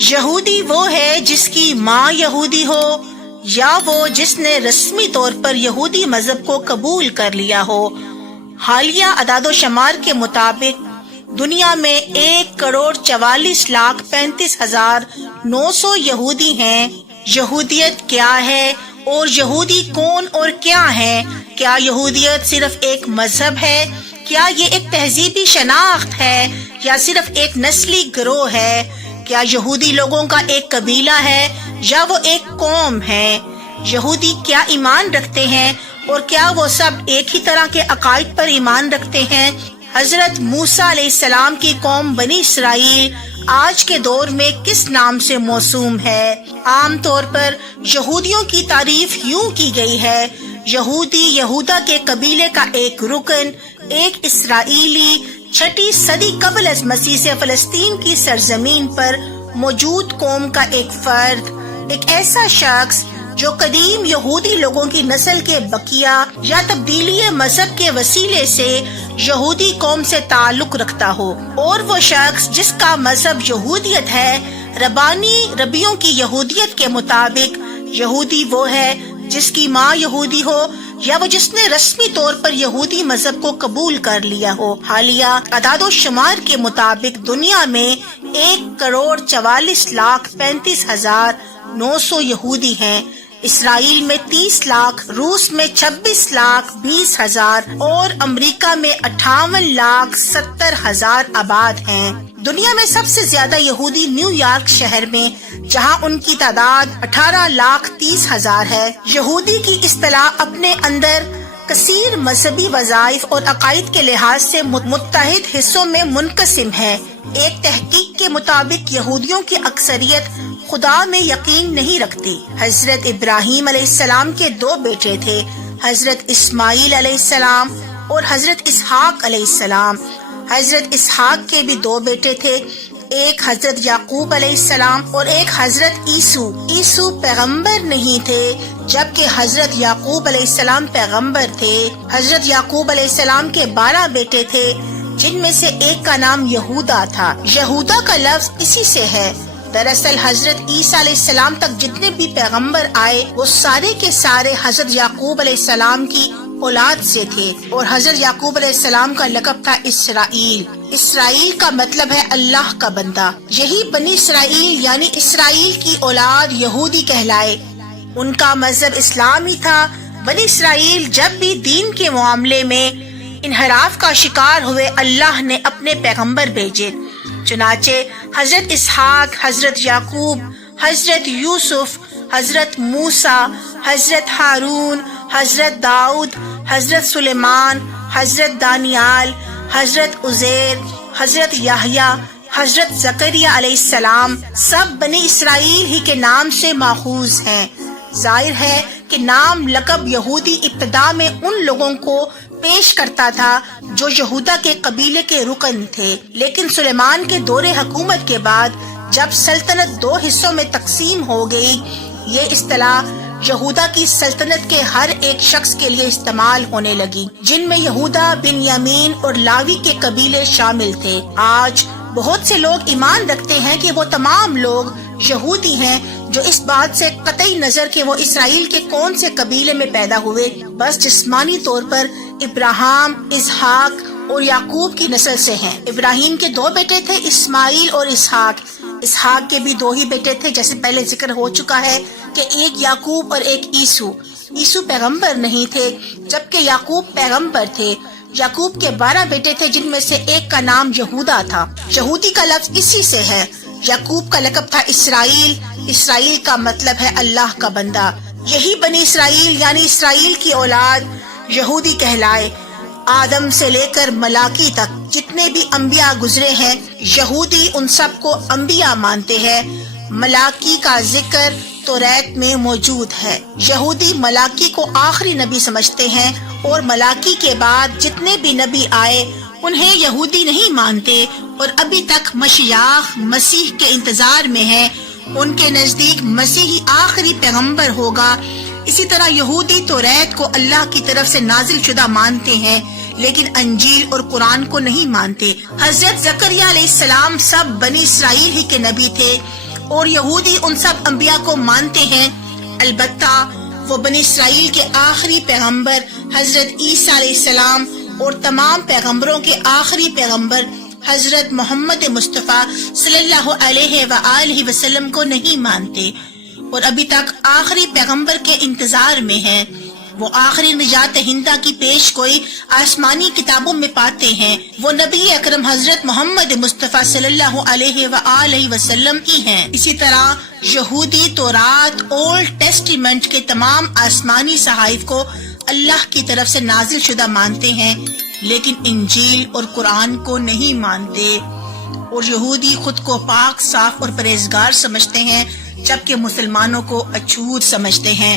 یہودی وہ ہے جس کی ماں یہودی ہو، یا وہ جس نے رسمی طور پر یہودی مذہب کو قبول کر لیا ہو۔ حالیہ اعداد و شمار کے مطابق دنیا میں 1,44,35,900 یہودی ہیں۔ یہودیت کیا ہے اور یہودی کون اور کیا ہے؟ کیا یہودیت صرف ایک مذہب ہے؟ کیا یہ ایک تہذیبی شناخت ہے یا صرف ایک نسلی گروہ ہے؟ کیا یہودی لوگوں کا ایک قبیلہ ہے یا وہ ایک قوم ہے؟ یہودی کیا ایمان رکھتے ہیں اور کیا وہ سب ایک ہی طرح کے عقائد پر ایمان رکھتے ہیں؟ حضرت موسیٰ علیہ السلام کی قوم بنی اسرائیل آج کے دور میں کس نام سے موسوم ہے؟ عام طور پر یہودیوں کی تعریف یوں کی گئی ہے: یہودی یہودا کے قبیلے کا ایک رکن، ایک اسرائیلی 6 صدی قبل از مسیح سے فلسطین کی سرزمین پر موجود قوم کا ایک فرد، ایک ایسا شخص جو قدیم یہودی لوگوں کی نسل کے بقیہ یا تبدیلی مذہب کے وسیلے سے یہودی قوم سے تعلق رکھتا ہو، اور وہ شخص جس کا مذہب یہودیت ہے۔ ربانی ربیوں کی یہودیت کے مطابق یہودی وہ ہے جس کی ماں یہودی ہو یا وہ جس نے رسمی طور پر یہودی مذہب کو قبول کر لیا ہو۔ حالیہ اعداد و شمار کے مطابق دنیا میں 1,44,35,900 یہودی ہیں۔ اسرائیل میں 30 لاکھ، روس میں 26,20,000 اور امریکہ میں 58,70,000 آباد ہیں۔ دنیا میں سب سے زیادہ یہودی نیو یارک شہر میں، جہاں ان کی تعداد 18,30,000 ہے۔ یہودی کی اصطلاح اپنے اندر کثیر مذہبی وظائف اور عقائد کے لحاظ سے متحد حصوں میں منقسم ہے۔ ایک تحقیق کے مطابق یہودیوں کی اکثریت خدا میں یقین نہیں رکھتی۔ حضرت ابراہیم علیہ السلام کے 2 بیٹے تھے، حضرت اسماعیل علیہ السلام اور حضرت اسحاق علیہ السلام۔ حضرت اسحاق کے بھی 2 بیٹے تھے، ایک حضرت یعقوب علیہ السلام اور ایک حضرت عیسو پیغمبر نہیں تھے، جبکہ حضرت یعقوب علیہ السلام پیغمبر تھے۔ حضرت یعقوب علیہ السلام کے 12 بیٹے تھے، جن میں سے ایک کا نام یہودا تھا۔ یہودا کا لفظ اسی سے ہے۔ دراصل حضرت عیسیٰ علیہ السلام تک جتنے بھی پیغمبر آئے وہ سارے کے سارے حضرت یعقوب علیہ السلام کی اولاد سے تھے، اور حضرت یعقوب علیہ السلام کا لقب تھا اسرائیل۔ اسرائیل کا مطلب ہے اللہ کا بندہ۔ یہی بنی اسرائیل یعنی اسرائیل کی اولاد یہودی کہلائے۔ ان کا مذہب اسلام ہی تھا۔ بنی اسرائیل جب بھی دین کے معاملے میں انحراف کا شکار ہوئے، اللہ نے اپنے پیغمبر بھیجے۔ چنانچہ حضرت اسحاق، حضرت یعقوب، حضرت یوسف، حضرت موسیٰ، حضرت ہارون، حضرت داؤد، حضرت سلیمان، حضرت دانیال، حضرت عزیر، حضرت یحییٰ، حضرت زکریا علیہ السلام سب بنی اسرائیل ہی کے نام سے ماخوذ ہیں۔ ظاہر ہے کہ نام لقب یہودی ابتدا میں ان لوگوں کو پیش کرتا تھا جو یہودا کے قبیلے کے رکن تھے، لیکن سلیمان کے دور حکومت کے بعد جب سلطنت 2 حصوں میں تقسیم ہو گئی، یہ اصطلاح یہودا کی سلطنت کے ہر ایک شخص کے لیے استعمال ہونے لگی، جن میں یہودا، بنیامین اور لاوی کے قبیلے شامل تھے۔ آج بہت سے لوگ ایمان رکھتے ہیں کہ وہ تمام لوگ یہودی ہیں، جو اس بات سے قطعی نظر کہ وہ اسرائیل کے کون سے قبیلے میں پیدا ہوئے، بس جسمانی طور پر ابراہیم، اسحاق اور یعقوب کی نسل سے ہیں۔ ابراہیم کے 2 بیٹے تھے، اسماعیل اور اسحاق۔ اسحاق کے بھی 2 ہی بیٹے تھے، جیسے پہلے ذکر ہو چکا ہے کہ ایک یعقوب اور ایک عیسو پیغمبر نہیں تھے، جبکہ یعقوب پیغمبر تھے۔ یعقوب کے 12 بیٹے تھے، جن میں سے ایک کا نام یہودا تھا۔ یہودی کا لفظ اسی سے ہے۔ یعقوب کا لقب تھا اسرائیل، اسرائیل کا مطلب ہے اللہ کا بندہ۔ یہی بنی اسرائیل یعنی اسرائیل کی اولاد یہودی کہلائے۔ آدم سے لے کر ملاکی تک جتنے بھی انبیاء گزرے ہیں، یہودی ان سب کو انبیاء مانتے ہیں۔ ملاکی کا ذکر توریت میں موجود ہے۔ یہودی ملاکی کو آخری نبی سمجھتے ہیں، اور ملاکی کے بعد جتنے بھی نبی آئے انہیں یہودی نہیں مانتے، اور ابھی تک مشیاخ مسیح کے انتظار میں ہیں۔ ان کے نزدیک مسیحی آخری پیغمبر ہوگا۔ اسی طرح یہودی توریت کو اللہ کی طرف سے نازل شدہ مانتے ہیں، لیکن انجیل اور قرآن کو نہیں مانتے۔ حضرت زکریا علیہ السلام سب بنی اسرائیل ہی کے نبی تھے۔ اور یہودی ان سب انبیاء کو مانتے ہیں، البتہ وہ بنی اسرائیل کے آخری پیغمبر حضرت عیسیٰ علیہ السلام اور تمام پیغمبروں کے آخری پیغمبر حضرت محمد مصطفیٰ صلی اللہ علیہ وآلہ وسلم کو نہیں مانتے، اور ابھی تک آخری پیغمبر کے انتظار میں ہیں۔ وہ آخری نجات دہندہ کی پیش گوئی آسمانی کتابوں میں پاتے ہیں، وہ نبی اکرم حضرت محمد مصطفیٰ صلی اللہ علیہ وآلہ وسلم کی ہیں۔ اسی طرح یہودی تورات اولڈ ٹیسٹیمنٹ کے تمام آسمانی صحائف کو اللہ کی طرف سے نازل شدہ مانتے ہیں، لیکن انجیل اور قرآن کو نہیں مانتے۔ اور یہودی خود کو پاک، صاف اور پرہیزگار سمجھتے ہیں، جبکہ مسلمانوں کو اچھوت سمجھتے ہیں۔